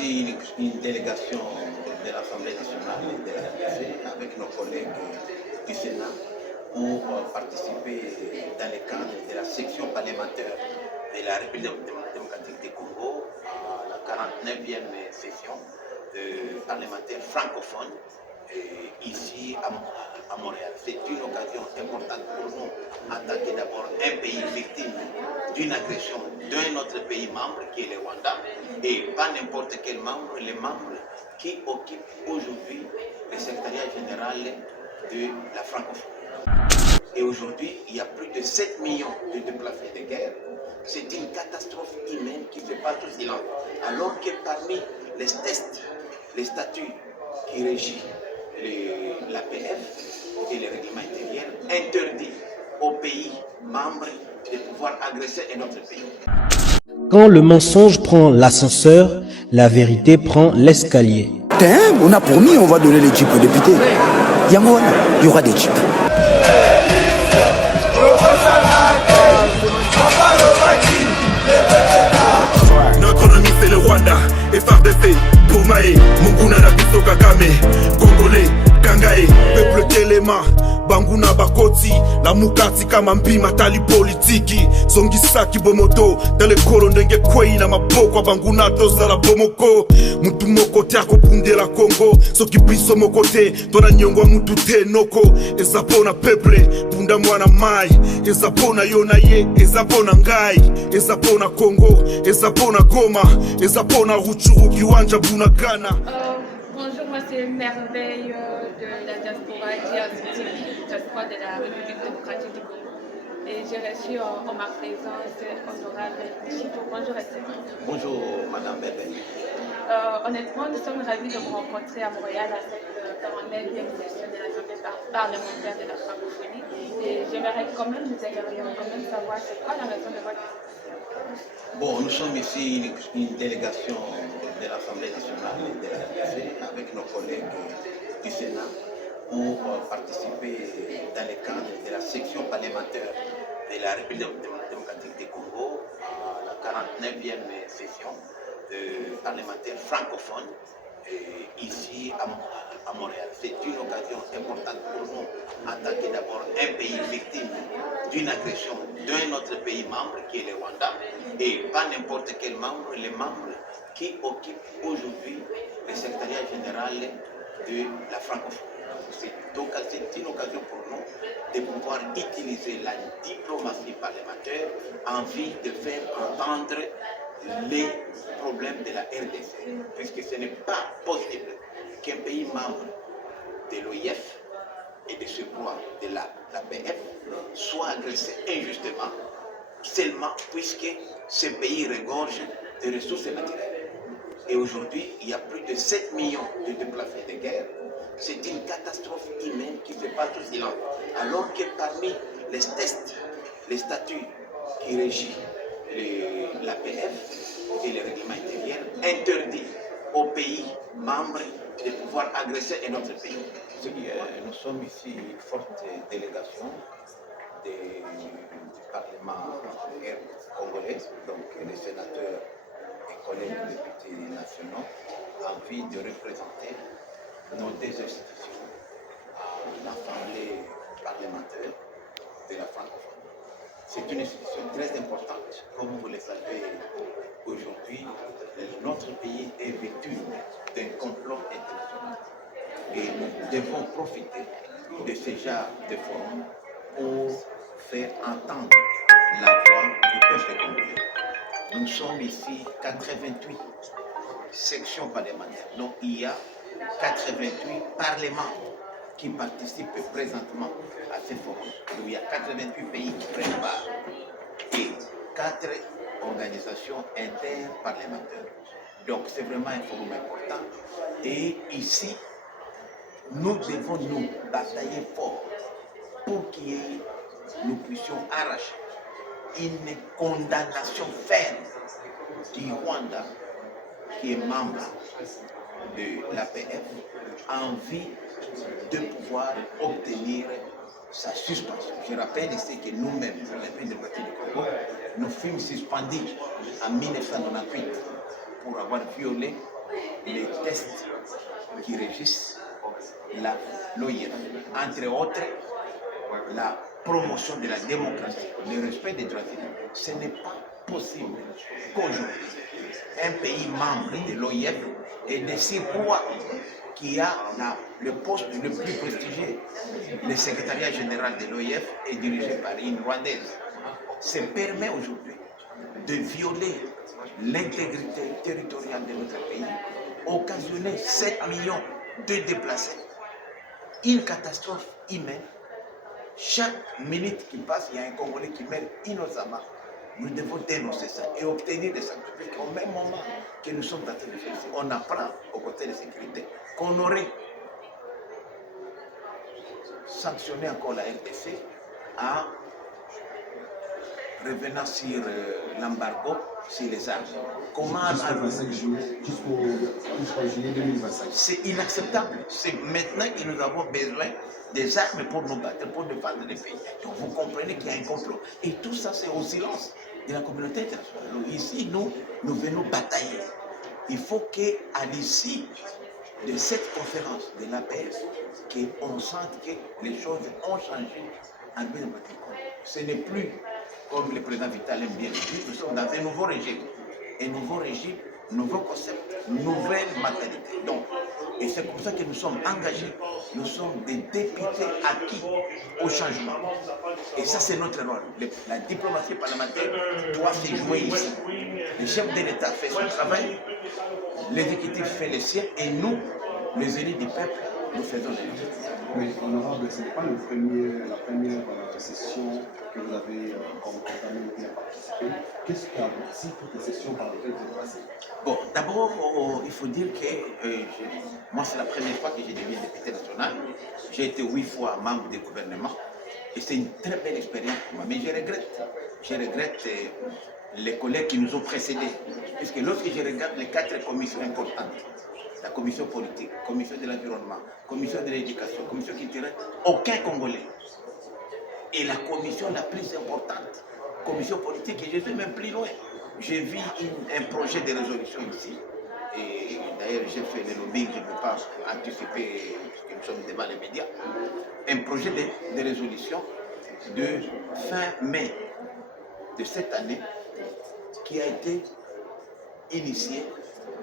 ici une délégation de l'Assemblée nationale et de la RDC avec nos collègues du Sénat pour participer dans le cadre de la section parlementaire de la République démocratique du Congo à la 49e session parlementaire francophone ici à Montréal. C'est une occasion importante pour nous en tant que d'abord un pays victime d'une agression d'un autre pays membre qui est le Rwanda, et pas n'importe quel membre, les membres qui occupent aujourd'hui le secrétariat général de la francophonie. Et aujourd'hui, il y a plus de 7 millions de déplacés de guerre. C'est une catastrophe humaine qui fait pas sous silence. Alors que parmi les tests, les statuts qui régissent l'APF et les règlements intérieurs interdit aux pays membres de pouvoir agresser un autre pays. Quand le mensonge prend l'ascenseur, la vérité prend l'escalier. On a promis, on va donner les jeeps aux députés. Il y aura des jeeps. Notre ennemi c'est le Rwanda, FRDC, Poumae, Munguna Nabiso Kagame, Congolais, Kangae, peuple Telema, Banguna Bakoti, la Mukati kama mpima tali politiki, Zongisaki Bomoto, tele kolo ndenge kwei na maboko Banguna toza la bomoko, mutu moko tiako punde la Congo, soki biso mokote, tona nyongwa mutu te noko, ezapona peuple, punda mwana mai, ezapona yona ye, ezapona ngai, ezapona Congo, ezapona Goma, ezapona Ruchuru kiwanja Bunagana. Bonjour, moi c'est Merveille de la diaspora diaspora de la République démocratique du Congo. Et j'ai reçu en ma présence honorable Chito. Bonjour, Bonjour, Madame Merveille. Honnêtement, nous sommes ravis de vous rencontrer à Montréal à cette 49e session de l'Assemblée parlementaire de la francophonie. Et j'aimerais quand même, nous aimerions quand même savoir c'est quoi la raison de votre visite. Bon, nous sommes ici une délégation de l'Assemblée nationale et de la RDC avec nos collègues du Sénat pour participer dans le cadre de la section parlementaire de la République démocratique du Congo à la 49e session parlementaire francophone ici à Montréal. C'est une occasion importante pour nous en tant que d'abord un pays victime d'une agression d'un autre pays membre qui est le Rwanda, et pas n'importe quel membre, les membres qui occupent aujourd'hui le secrétariat général de la francophonie. C'est une occasion pour nous de pouvoir utiliser la diplomatie parlementaire en vue de faire entendre les problèmes de la RDC, puisque ce n'est pas possible qu'un pays membre de l'OIF et de ce poids de l'APF soit agressé injustement seulement puisque ce pays regorge de ressources naturelles. Et aujourd'hui, il y a plus de 7 millions de déplacés de guerre. C'est une catastrophe humaine qui fait pas sous silence. Alors que parmi les tests, les statuts qui régissent l'APF et les règlements intérieurs interdit aux pays membres de pouvoir agresser un autre pays. Nous sommes ici une forte délégation du Parlement congolais, donc les sénateurs et collègues députés nationaux, en vue de représenter nos deux institutions à l'Assemblée parlementaire de la francophonie. C'est une institution très importante. Comme vous le savez, aujourd'hui, notre pays est victime d'un complot international. Et nous devons profiter de ce genre de forum pour faire entendre la voix du peuple congolais. Nous sommes ici 88 sections parlementaires. Donc il y a 88 parlements qui participent présentement à ce forum. Donc il y a 88 pays qui prennent part et 4 organisations interparlementaires. Donc c'est vraiment un forum important. Et ici, nous devons nous batailler fort pour nous puissions arracher une condamnation ferme du Rwanda, qui est membre de l'APF, en vue de pouvoir obtenir sa suspension. Je rappelle ici que nous-mêmes, la République démocratique du Congo, nous fûmes suspendus en 1998 pour avoir violé les tests qui régissent l'OIF. Entre autres, la promotion de la démocratie, le respect des droits humains. Ce n'est pas possible qu'aujourd'hui, un pays membre de l'OIF et de surcroît qui a le poste le plus prestigieux, le secrétariat général de l'OIF est dirigé par une Rwandaise, se permet aujourd'hui de violer l'intégrité territoriale de notre pays, occasionner 7 millions de déplacés, une catastrophe humaine. Chaque minute qui passe, il y a un Congolais qui meurt innocemment. Nous devons dénoncer ça et obtenir des sanctions. Au même moment que nous sommes en train de faire ça, on apprend au côté de sécurité qu'on aurait sanctionné encore la RDC en revenant sur l'embargo sur les armes. Comment jusqu'au juillet 2025. C'est inacceptable. C'est maintenant que nous avons besoin des armes pour nous battre, pour défendre les pays. Donc vous comprenez qu'il y a un complot. Et tout ça, c'est au silence de la communauté internationale. Donc ici, nous venons batailler. Il faut qu'à l'issue de cette conférence de l'APS, qu'on sente que les choses ont changé en République démocratique. Ce n'est plus, comme le président Vital aime bien le dire, nous sommes dans un nouveau régime. Un nouveau régime, nouveau concept, nouvelle mentalité. Donc, et c'est pour ça que nous sommes engagés. Nous sommes des députés acquis au changement. Et ça, c'est notre rôle. La diplomatie parlementaire doit se jouer ici. Le chef de l'État fait son travail, l'exécutif fait le sien, et nous, les élus du peuple, nous faisons le nôtre. Mais honorable, ce n'est pas la première session que vous avez entamée et participé. Qu'est-ce qui a abouti toutes les sessions par lesquelles vous êtes passé? Bon, d'abord, il faut dire que moi, c'est la première fois que je deviens député national. J'ai été 8 fois membre du gouvernement et c'est une très belle expérience pour moi. Mais je regrette les collègues qui nous ont précédés. Puisque lorsque je regarde les 4 commissions importantes, la commission politique, commission de l'environnement, commission de l'éducation, commission culturelle, aucun Congolais. Et la commission la plus importante, commission politique, et je vais même plus loin. J'ai vu un projet de résolution ici, et d'ailleurs j'ai fait le lobbying, je ne peux pas anticiper, puisque nous sommes devant les médias, un projet de résolution de fin mai de cette année qui a été initié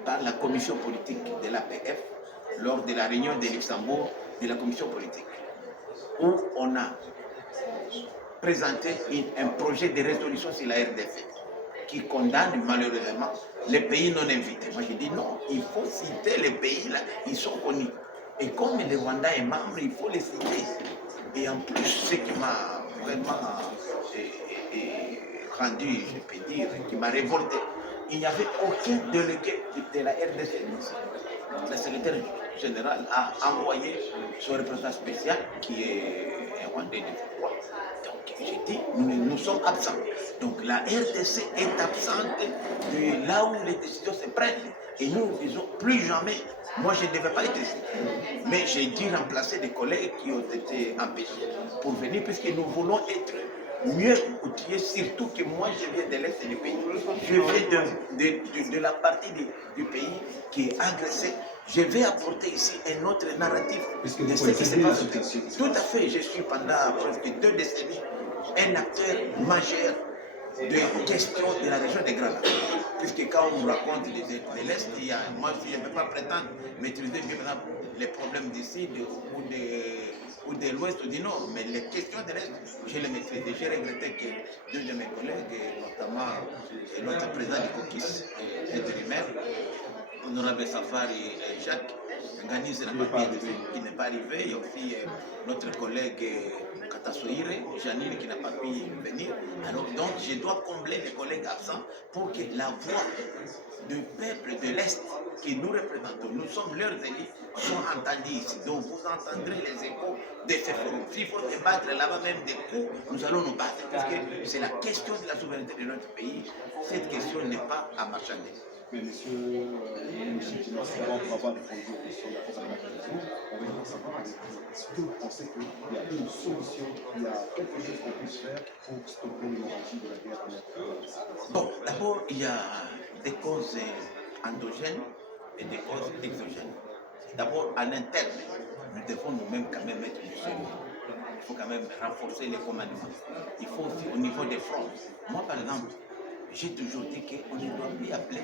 par la commission politique de l'APF lors de la réunion de Luxembourg de la commission politique, où on a présenté un projet de résolution sur la RDC qui condamne malheureusement les pays non invités. Moi j'ai dit non, il faut citer les pays là, ils sont connus. Et comme le Rwanda est membre, il faut les citer. Et en plus, ce qui m'a vraiment rendu, je peux dire, qui m'a révolté, il n'y avait aucun délégué de la RDC. La secrétaire générale a envoyé son représentant spécial, qui est un Rwandais de droit. Donc j'ai dit, nous sommes absents. Donc la RDC est absente de là où les décisions se prennent. Et nous disons plus jamais, moi je ne devais pas être ici. Mais j'ai dû remplacer des collègues qui ont été empêchés pour venir, puisque nous voulons être mieux outillés, surtout que moi je viens de l'Est du pays. Je viens de la partie du pays qui est agressée. Je vais apporter ici un autre narratif de ce qui se passe. Tout à fait, je suis pendant presque 2 décennies un acteur majeur de question de la région des Grands Lacs. Puisque quand on nous raconte de l'Est, moi je ne peux pas prétendre maîtriser bien exemple, les problèmes du Sud ou de l'Ouest ou du Nord, mais les questions de l'Est, je les maîtrise. J'ai regretté que 2 de mes collègues, notamment notre président du COCIS, intérimaire, honorable Safari et Jacques, organisent la papier qui n'est pas arrivé. Il y a aussi notre collègue Katasoire, Janine, qui n'a pas pu venir. Alors donc je dois combler les collègues absents pour que la voix du peuple de l'Est que nous représentons, nous sommes leurs élus, soit entendus ici. Donc vous entendrez les échos de ces forums. S'il faut se battre là-bas même des coups, nous allons nous battre. Parce que c'est la question de la souveraineté de notre pays. Cette question n'est pas à marchander. Mais monsieur Tina, pour avoir répondu aux questions de la cause à la télévision, on va savoir est-ce que vous pensez qu'il y a une solution, il y a quelque chose qu'on puisse faire pour stopper l'hémorragie de la guerre en Afrique? Bon, d'abord, il y a des causes endogènes et des causes exogènes. D'abord, à l'interne, nous devons nous-mêmes quand même être du sérieux. Il faut quand même renforcer les commandements. Il faut aussi au niveau des fronts. Moi, par exemple, j'ai toujours dit qu'on ne doit plus appeler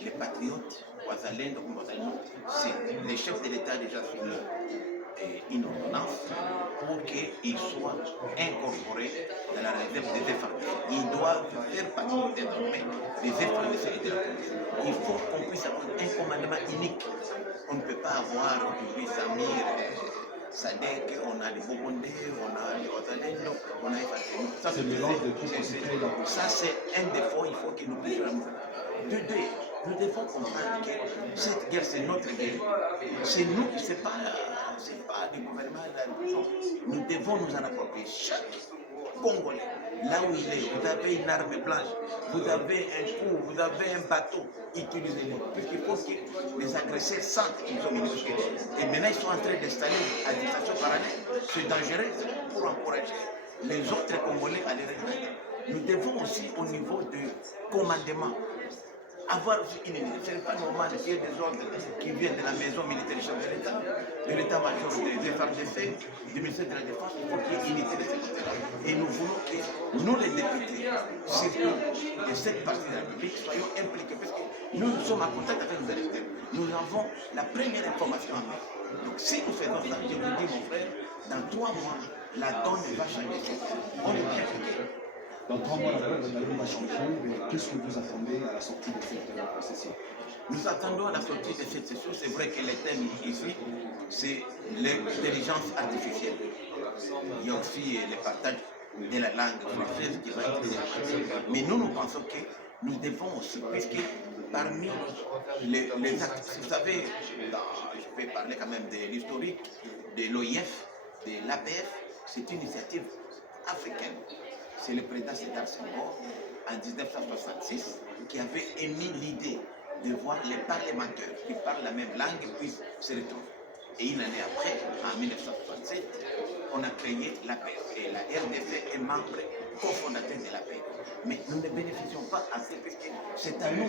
les patriotes Ouazalendo ou Ouazalendo. C'est les chefs de l'État déjà soumis une ordonnance pour qu'ils soient incorporés dans la réserve des FARDC. Ils doivent faire partie désormais des FARDC et de la police. Il faut qu'on puisse avoir un commandement unique. On ne peut pas avoir aujourd'hui Samir, Sadek, on a les Bobondé, on a les Ouazalendo, on a les FARDC. Ça, c'est un défaut, il faut que nous puissions. De deux, nous devons comprendre que cette guerre, c'est notre guerre. C'est nous qui, c'est pas le gouvernement de la République. Nous devons nous en approprier. Chaque Congolais, là où il est, vous avez une arme blanche, vous avez un coup, vous avez un bateau, utilisez-le. Puisqu'il faut que les agresseurs sentent qu'ils sont minusculés. Et maintenant, ils sont en train d'installer une administration parallèle. C'est dangereux pour encourager les autres Congolais à les rejoindre. Nous devons aussi, au niveau du commandement, avoir aussi une unité. Ce n'est pas normal qu'il y ait des ordres qui viennent de la maison militaire chef de l'État, de l'état-major des FARDC, du ministère de la Défense. Il faut qu'il y ait une unité de ce côté-là. Et nous voulons que nous, les députés, surtout de cette partie de la République, soyons impliqués. Parce que nous sommes en contact avec nos électeurs. Nous avons la première information en main. Donc si nous faisons ça, je vous dis, mon frère, dans 3 mois, la donne va changer. On est bien impliqués. Dans 3 mois, la donne va changer, mais qu'est-ce que vous attendez à la sortie de cette session? Nous attendons à la sortie de cette session. C'est vrai que le thème ici, c'est l'intelligence artificielle. Il y a aussi le partage de la langue française qui va être débattu. Mais nous pensons que nous devons aussi, puisque parmi les actes, vous savez, je vais parler quand même de l'historique, de l'OIF, de l'APF, c'est une initiative africaine. C'est le président Sédar Senghor, en 1966, qui avait émis l'idée de voir les parlementaires qui parlent la même langue puissent se retrouver. Et une année après, en 1967, on a créé l'APF. Et la RDC est membre cofondateur de l'APF. Mais nous ne bénéficions pas assez, puisque c'est à nous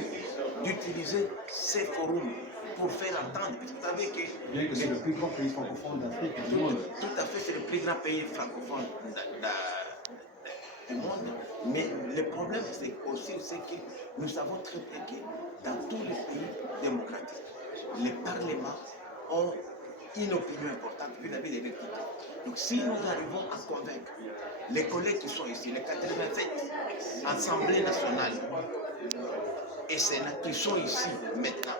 d'utiliser ces forums pour faire entendre. Parce que vous savez que. Bien que c'est le plus grand pays francophone d'Afrique du monde. Tout à fait, c'est le plus grand pays francophone du monde, mais le problème c'est aussi que nous savons très bien que dans tous les pays démocratiques, les parlements ont une opinion importante vis-à-vis des députés. Donc si nous arrivons à convaincre les collègues qui sont ici, les 87 Assemblées nationales et Sénat qui sont ici maintenant,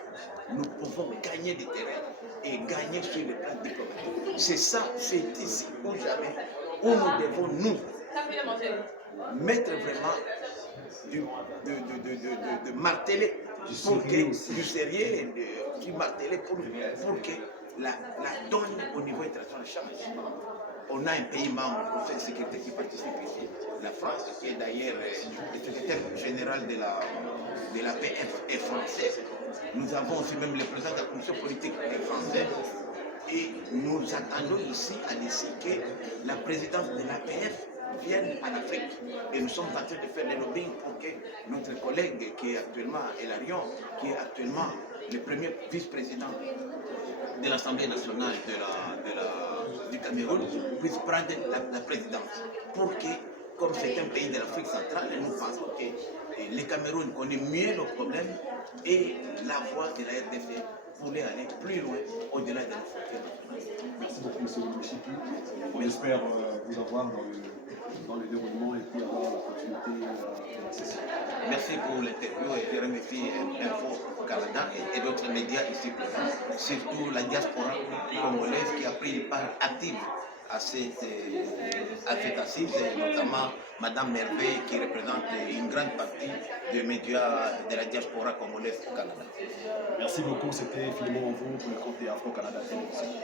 nous pouvons gagner des terrains et gagner sur le plan diplomatique. C'est ça, c'est ici où jamais, où nous devons nous mettre vraiment de marteler pour que du sérieux, du marteler pour que la donne au niveau international change. On a un pays membre du Conseil de sécurité qui participe ici, la France, qui est d'ailleurs le secrétaire général de la PF est français. Nous avons aussi même le président de la commission politique est français. Et nous attendons ici à l'issue que la présidence de l'APF vienne en Afrique. Et nous sommes en train de faire le lobbying pour que notre collègue qui est actuellement Elarion, qui est actuellement le premier vice-président de l'Assemblée nationale du Cameroun, puisse prendre la présidence. Pour que, comme c'est un pays de l'Afrique centrale, nous pensons que le Cameroun connaît mieux nos problèmes et la voie de la RDC voulait aller plus loin au-delà de nos frontières. Merci beaucoup, M. Mouchipi. On espère vous avoir dans le déroulement et puis avoir la continuité de la session. Merci pour l'interview et je remercie Info Canada et d'autres médias ici présents, surtout la diaspora congolaise qui a pris une part active à cette assise, et notamment Mme Merveille qui représente une grande partie des médias de la diaspora congolaise au Canada. Merci beaucoup, c'était Philemon Envo pour le compte de Afro Canada Télévision.